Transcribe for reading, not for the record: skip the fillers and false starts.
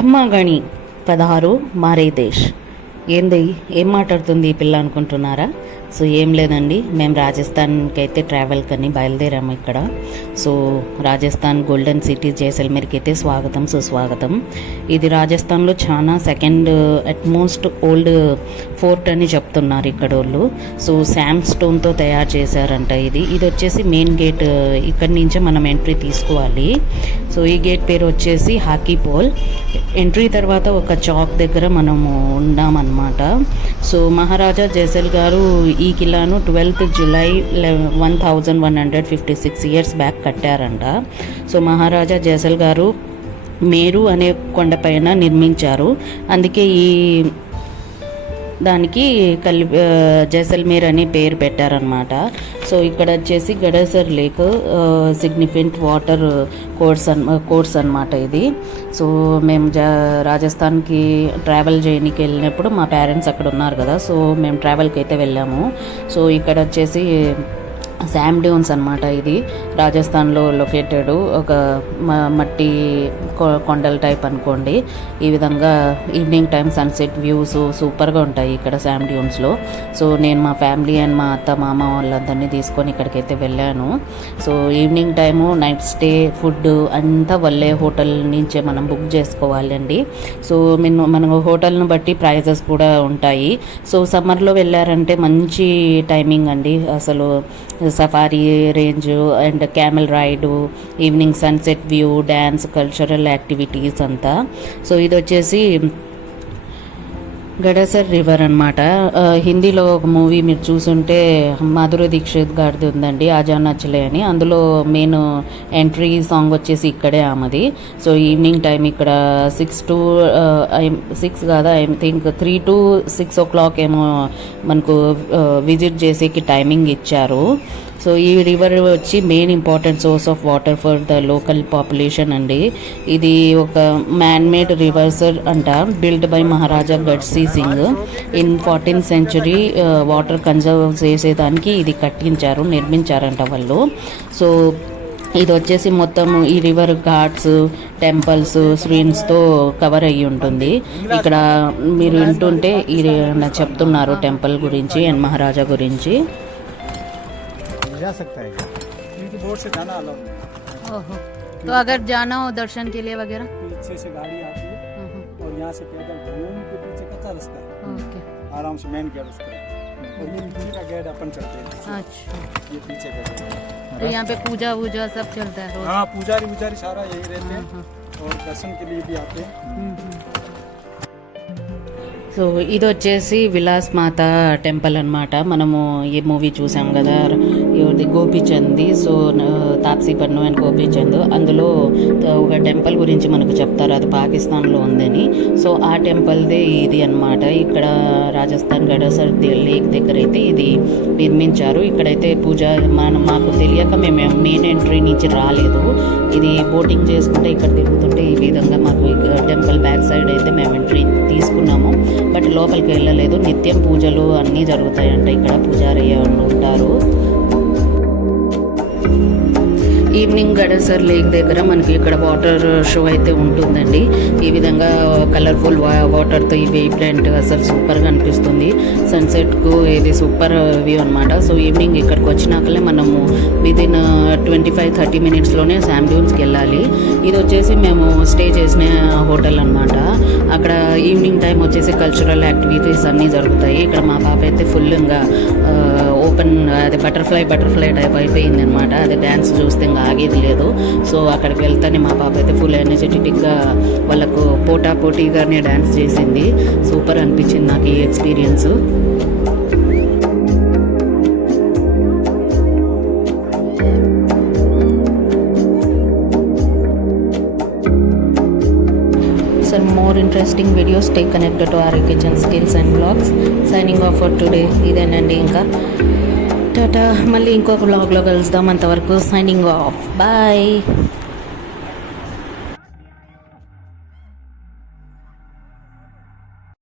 ఖమ్మగణి 16 మారే దేశ్. ఏంది ఏం మాట్లాడుతుంది ఈ పిల్ల అనుకుంటున్నారా? సో ఏం లేదండి, మేము రాజస్థాన్కి అయితే ట్రావెల్కి అని బయలుదేరాము ఇక్కడ. సో రాజస్థాన్ గోల్డెన్ సిటీ జైసల్మేర్కి అయితే స్వాగతం సుస్వాగతం. ఇది రాజస్థాన్లో చాలా సెకండ్ అట్మోస్ట్ ఓల్డ్ ఫోర్ట్ అని చెప్తున్నారు ఇక్కడ వాళ్ళు. సో శామ్ స్టోన్తో తయారు చేశారంట ఇది వచ్చేసి మెయిన్ గేట్. ఇక్కడి నుంచే మనం ఎంట్రీ తీసుకోవాలి. సో ఈ గేట్ పేరు వచ్చేసి హాకీ పోల్. ఎంట్రీ తర్వాత ఒక చాక్ దగ్గర మనము ఉన్నామన్నమాట. సో మహారాజా జైసల్ గారు ఈ కిలాను 12th జూలై 1156 ఇయర్స్ బ్యాక్ కట్టారంట. సో మహారాజా జైసల్ గారు మేరు అనే కొండపైన నిర్మించారు. అందుకే ఈ దానికి జైసల్మేర్ అని పేరు పెట్టారనమాట. సో ఇక్కడ వచ్చేసి గడసర్ లేక్ సిగ్నిఫికెంట్ వాటర్ కోర్స్ అనమాట ఇది. సో మేము రాజస్థాన్కి ట్రావెల్ చేయడానికి వెళ్ళినప్పుడు మా పేరెంట్స్ అక్కడ ఉన్నారు కదా, సో మేము ట్రావెల్కి అయితే వెళ్ళాము. సో ఇక్కడ వచ్చేసి శామ్ డ్యూన్స్ అనమాట. ఇది రాజస్థాన్లో లొకేటెడ్ ఒక మట్టి కొండల టైప్ అనుకోండి. ఈ విధంగా ఈవినింగ్ టైం సన్సెట్ వ్యూస్ సూపర్గా ఉంటాయి ఇక్కడ శామ్ డ్యూన్స్లో. సో నేను మా ఫ్యామిలీ అండ్ మా అత్త మామ వాళ్ళందరినీ తీసుకొని ఇక్కడికైతే వెళ్ళాను. So evening time night stay food అంతా వల్లే హోటల్ నుంచే మనం బుక్ చేసుకోవాలి అండి. సో మన హోటల్ను బట్టి ప్రైజెస్ కూడా ఉంటాయి. సో సమ్మర్లో వెళ్ళారంటే మంచి టైమింగ్ అండి. అసలు safari range and camel ride, evening sunset view, dance, cultural activities అంతా. సో ఇది వచ్చేసి గడసర్ రివర్ అనమాట. హిందీలో ఒక మూవీ మీరు చూసుంటే మాధురి దీక్షిత్ గారిది ఉందండి, ఆజా నచ్చలే అని. అందులో మెయిన్ ఎంట్రీ సాంగ్ వచ్చేసి ఇక్కడే ఆమెది. సో ఈవినింగ్ టైం ఇక్కడ 6 కాదా, ఐ థింక్ 3 to 6 o'clock ఏమో మనకు విజిట్ చేసేకి టైమింగ్ ఇచ్చారు. సో ఈ రివర్ వచ్చి main important source of water for the local population అండి. ఇది ఒక మ్యాన్ మేడ్ రివర్సర్ అంట, build by Maharaja Gadsi Singh in 14th century. Water conserve చేసేదానికి ఇది నిర్మించారంట వాళ్ళు. సో ఇది వచ్చేసి మొత్తం ఈ రివర్ ఘాట్స్, టెంపుల్స్, స్ట్రీమ్స్తో కవర్ అయ్యి ఉంటుంది. ఇక్కడ మీరు వింటుంటే ఇది చెప్తున్నారు టెంపుల్ గురించి అండ్ మహారాజా గురించి. जा सकता है क्योंकि बोट से जाना अलाउ है। ओहो, तो अगर जाना हो दर्शन के लिए वगैरह पीछे से गाड़ी आती है और यहाँ से पैदल घूम के पीछे कच्चा रास्ता है, ओके, आराम से मेन गेट उसका और ये पीछे का गेट अपन चलते हैं। अच्छा, ये पीछे का गेट। तो यहाँ पे पूजा वूजा सब चलता है रोज? हाँ, पुजारी सारा यही रहते हैं और दर्शन के लिए भी आते हैं। సో ఇది వచ్చేసి విలాస్ మాత టెంపుల్ అనమాట. మనము ఈ మూవీ చూసాం కదా, ఇది గోపీచంద్ది. సో తాప్సీ పన్ను అండ్ గోపీచంద్, అందులో ఒక టెంపుల్ గురించి మనకు చెప్తారు, అది పాకిస్తాన్లో ఉందని. సో ఆ టెంపుల్దే ఇది అనమాట. ఇక్కడ రాజస్థాన్ గడసర్ లేక్ దగ్గర అయితే ఇది నిర్మించారు. ఇక్కడైతే పూజ మాకు తెలియక మేము మెయిన్ ఎంట్రీ నుంచి రాలేదు. ఇది బోటింగ్ చేసుకుంటే ఇక్కడ తిరుగుతుంటే ఈ విధంగా మాకు టెంపుల్ బ్యాక్ సైడ్ అయితే మేము ఎంట్రీ తీసుకున్నాము, బట్ లోపలికి వెళ్ళలేదు. నిత్యం పూజలు అన్నీ జరుగుతాయంట ఇక్కడ, పూజారి ఉంటారు. ఈవినింగ్ గడసర్ లేక్ దగ్గర మనకి ఇక్కడ వాటర్ షో అయితే ఉంటుందండి. ఈ విధంగా కలర్ఫుల్ వాటర్తో ఈ వేవ్ ఫ్రంట్ అసలు సూపర్గా అనిపిస్తుంది. సన్సెట్కు ఇది సూపర్ వ్యూ అనమాట. సో ఈవినింగ్ ఇక్కడికి వచ్చినాకలే మనము విదిన్ 25-30 minutesలోనే శామ్ డ్యూన్స్కి వెళ్ళాలి. ఇది వచ్చేసి మేము స్టే చేసిన హోటల్ అనమాట. అక్కడ ఈవినింగ్ టైం వచ్చేసి కల్చరల్ యాక్టివిటీస్ అన్నీ జరుగుతాయి. ఇక్కడ మా పాప అయితే ఫుల్గా ఓపెన్ అది బటర్ఫ్లై టైప్ అయిపోయింది అనమాట. అది డ్యాన్స్ చూస్తే ఇంకా ఆగేది లేదు. సో అక్కడికి వెళ్తానే మా పాప అయితే ఫుల్ ఎనర్జెటిక్గా వాళ్ళకు పోటీగానే డ్యాన్స్ చేసింది. సూపర్ అనిపించింది నాకు ఈ experience. For more interesting videos, stay connected to our kitchen skills and vlogs. Signing off for today. ఇదేనండి, ఇంకా టాటా. మళ్ళీ ఇంకొక వ్లాగ్లో కలుద్దాం. అంతవరకు సైనింగ్ ఆఫ్. బాయ్.